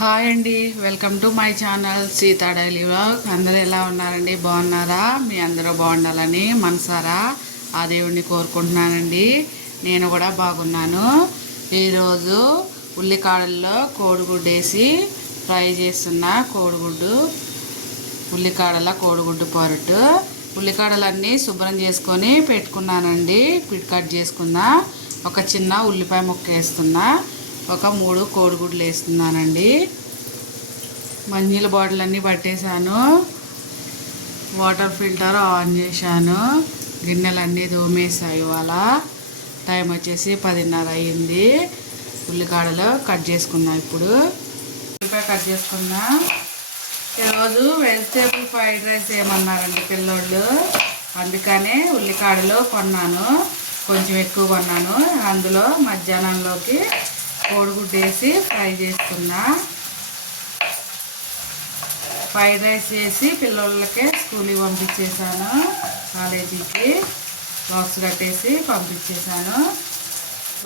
Hi అండి welcome to my channel Sita daily vlog. అందరూ ఎలా ఉన్నారండి? బాగున్నారా? మీ అందరూ బాగుండాలని మనసారా? ఆ దేవుడిని కోరుకుంటున్నానండి. నేను కూడా బాగున్నాను. ఈరోజు ఉల్లికాడల్లో కోడిగుడ్డు వేసి ఫ్రై చేస్తున్న కోడిగుడ్డు ఉల్లికాడల కోడిగుడ్డు పొరటు ఉల్లికాడలన్నీ శుభ్రం చేసుకొని పెట్టుకున్నానండి. పిట్ కట్ చేసుకున్నా. ఒక చిన్న ఉల్లిపాయ ముక్క వేస్తున్నా. ఒక మూడు కోడిగుడ్లు వేస్తున్నానండి. మంజీల బాటిల్ అన్నీ పట్టేశాను. వాటర్ ఫిల్టర్ ఆన్ చేశాను. గిన్నెలన్నీ దోమేసాయి ఇవాళ. టైం వచ్చేసి పదిన్నర అయ్యింది. ఉల్లికాడలు కట్ చేసుకున్నా ఇప్పుడు. ఉల్లిపాయ కట్ చేసుకున్నా. ఈరోజు వెజిటేబుల్ ఫ్రైడ్ రైస్ ఏమన్నారండి పిల్లోళ్ళు? అందుకనే ఉల్లికాడలు కొన్నాను. కొంచెం ఎక్కువ కొన్నాను. అందులో మధ్యాహ్నంలోకి కోడిగుడ్డు వేసి ఫ్రై చేసుకున్నా. ఫ్రైడ్ రైస్ చేసి పిల్లలకి స్కూల్కి పంపించేసాను కాలేజీకి. బాక్స్ కట్టేసి పంపించేసాను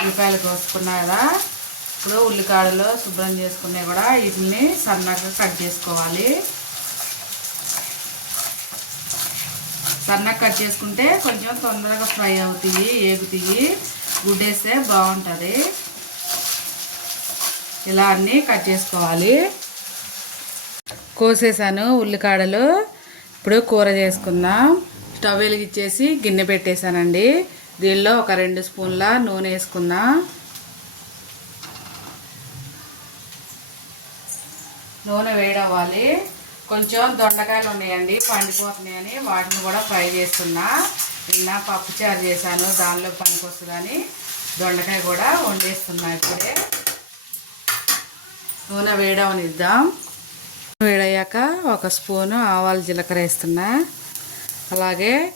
ఉల్లిపాయలు కోసుకున్నా కదా. ఇప్పుడు ఉల్లికాడలు శుభ్రం చేసుకున్నాయి కూడా వీటిని సన్నగా కట్ చేసుకోవాలి. సన్నగా కట్ చేసుకుంటే కొంచెం తొందరగా ఫ్రై అవుతాయి ఏగుతాయి. గుడ్డేస్తే బాగుంటుంది. ఇలా అన్నీ కట్ చేసుకోవాలి. కోసేసాను ఉల్లికాడలు. ఇప్పుడు కూర చేసుకుందాం. స్టవ్ వెలిగిచ్చేసి గిన్నె పెట్టేశానండి. దీనిలో ఒక రెండు స్పూన్ల నూనె వేసుకుందాం. నూనె వేడవ్వాలి. కొంచెం దొండకాయలు ఉన్నాయండి పండిపోతున్నాయని వాటిని కూడా ఫ్రై చేస్తున్నా. నిన్న పప్పుచారు చేశాను దానిలో పనికొస్తుందని దొండకాయ కూడా వండేస్తున్నా ఇప్పుడే. నూనె వేడవనిద్దాం. వేడయ్యాక ఒక స్పూను ఆవాలు జీలకర్ర వేస్తున్నా. అలాగే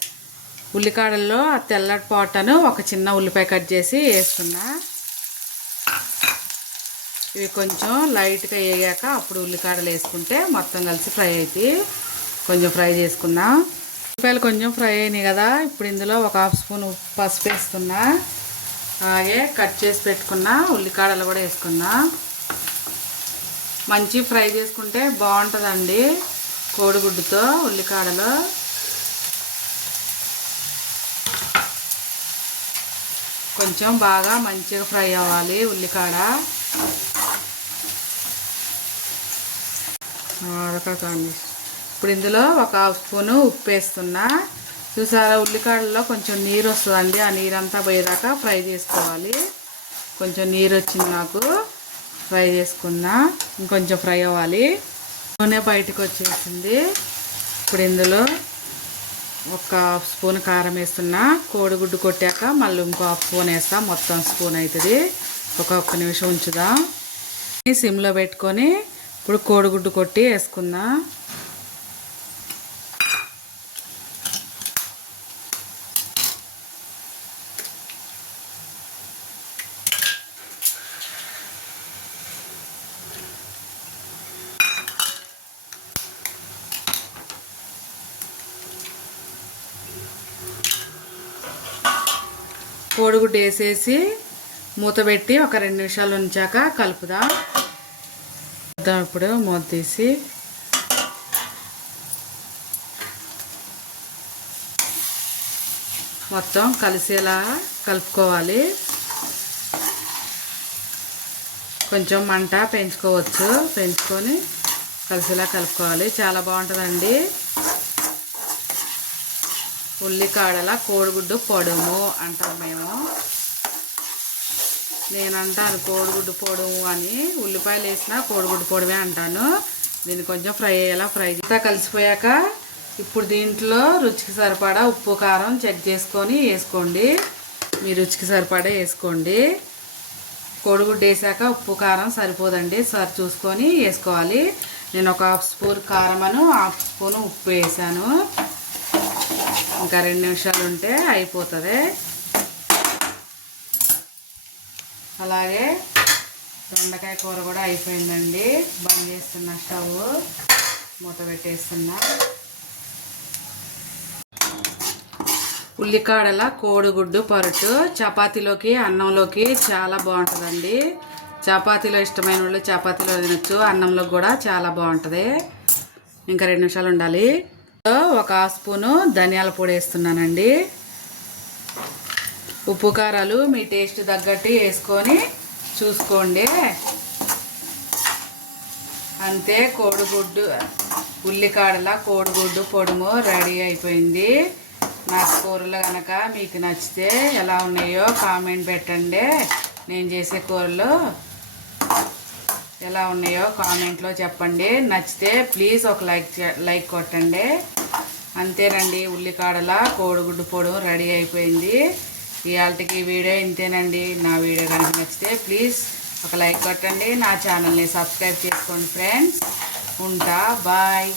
ఉల్లికాడల్లో ఆ తెల్లటి పాటను ఒక చిన్న ఉల్లిపాయ కట్ చేసి వేస్తున్నా. ఇవి కొంచెం లైట్గా వేయాక అప్పుడు ఉల్లికాడలు వేసుకుంటే మొత్తం కలిసి ఫ్రై అవుతాయి కొంచెం ఫ్రై చేసుకుందాం ఉల్లిపాయలు కొంచెం ఫ్రై అయినాయి కదా ఇప్పుడు ఇందులో ఒక హాఫ్ స్పూన్ పసుపు వేస్తున్నా. అలాగే కట్ చేసి పెట్టుకున్న ఉల్లికాడలు కూడా వేసుకుందాం మంచి ఫ్రై చేసుకుంటే బాగుంటుందండి కోడిగుడ్డుతో ఉల్లికాడలు. కొంచెం బాగా మంచిగా ఫ్రై అవ్వాలి ఉల్లికాడ. ఇప్పుడు ఇందులో ఒక స్పూను ఉప్పు వేస్తున్నా. చూసారా ఉల్లికాడలో కొంచెం నీరు వస్తుందండి ఆ నీరంతా పోయేదాకా ఫ్రై చేసుకోవాలి. కొంచెం నీరు వచ్చింది నాకు. ఫ్రై చేసుకున్నా ఇంకొంచెం ఫ్రై అవ్వాలి. నూనె బయటకు వచ్చేసింది. ఇప్పుడు ఇందులో ఒక హాఫ్ స్పూన్ కారం వేస్తున్నా. కోడిగుడ్డు కొట్టాక మళ్ళీ ఇంకో హాఫ్ స్పూన్ వేస్తా. మొత్తం స్పూన్ అవుతుంది ఒక ఒక్క నిమిషం ఉంచుదాం. సిమ్లో పెట్టుకొని ఇప్పుడు కోడిగుడ్డు కొట్టి వేసుకుందాం. కోడిగుడ్డు వేసేసి మూత పెట్టి ఒక రెండు నిమిషాలు ఉంచాక కలుపుదాం. వద్దాం ఇప్పుడు మూత తీసి. మొత్తం కలిసేలా కలుపుకోవాలి. కొంచెం మంట పెంచుకోవచ్చు. పెంచుకొని కలిసేలా కలుపుకోవాలి. చాలా బాగుంటుందండి. ఉల్లికాడల కోడిగుడ్డు పొడుము అంటాం మేము. నేను అంటాను కోడిగుడ్డు పొడుము అని. ఉల్లిపాయలు వేసిన కోడిగుడ్డు పొడవే అంటాను. దీన్ని కొంచెం ఫ్రై అయ్యేలా ఫ్రై చేస్తా కలిసిపోయాక ఇప్పుడు దీంట్లో రుచికి సరిపడా ఉప్పు కారం చెక్ చేసుకొని వేసుకోండి. మీ రుచికి సరిపడా వేసుకోండి. కోడిగుడ్డు వేసాక ఉప్పు కారం సరిపోదండి. సరి చూసుకొని వేసుకోవాలి. నేను ఒక హాఫ్ స్పూన్ కారం అను హాఫ్ స్పూన్ ఉప్పు వేసాను. ఇంకా రెండు నిమిషాలు ఉంటే అయిపోతుంది. అలాగే దొండకాయ కూర కూడా అయిపోయిందండి. బంద్ చేస్తున్న స్టవ్ మూత పెట్టేస్తున్నా. ఉల్లికాడల కోడిగుడ్డు పరుటు. చపాతీలోకి అన్నంలోకి చాలా బాగుంటుందండి. చపాతీలో ఇష్టమైన వాళ్ళు చపాతీలో తినచ్చు అన్నంలో కూడా చాలా బాగుంటుంది. ఇంకా రెండు నిమిషాలు ఉండాలి. ఒక స్పూను ధనియాల పొడి వేస్తున్నానండి. ఉప్పు కారాలు మీ టేస్ట్ తగ్గట్టు వేసుకొని చూసుకోండి. అంతే కోడిగుడ్డు ఉల్లికాడల కోడిగుడ్డు పొడుము రెడీ అయిపోయింది. నా కూరలు కనుక మీకు నచ్చితే ఎలా ఉన్నాయో కామెంట్ పెట్టండి. నేను చేసే కూరలు ఎలా ఉన్నాయో కామెంట్లో చెప్పండి. నచ్చితే ప్లీజ్ ఒక లైక్ లైక్ కొట్టండి. అంతేనండి ఉల్లికాడల కోడిగుడ్డు పొడు రెడీ అయిపోయింది. ఇవాళకి వీడియో ఇంతేనండి. నా వీడియో కనుక నచ్చితే ప్లీజ్ ఒక లైక్ కొట్టండి. నా ఛానల్ని సబ్స్క్రైబ్ చేసుకోండి ఫ్రెండ్స్. ఉంటా బాయ్.